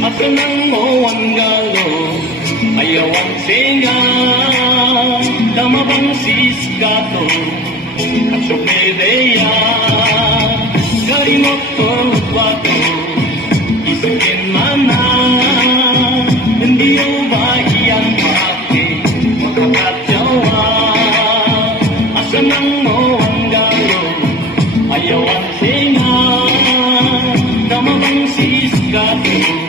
Asa nang mo ang galo, ayaw ang singa. Dama bang siskato, at supedeya. Gari motor bato, isipin mana. Hindi o ba iyang pati, makakatyawa. Asa nang mo ang galo, ayaw ang singa. Dama bang siskato,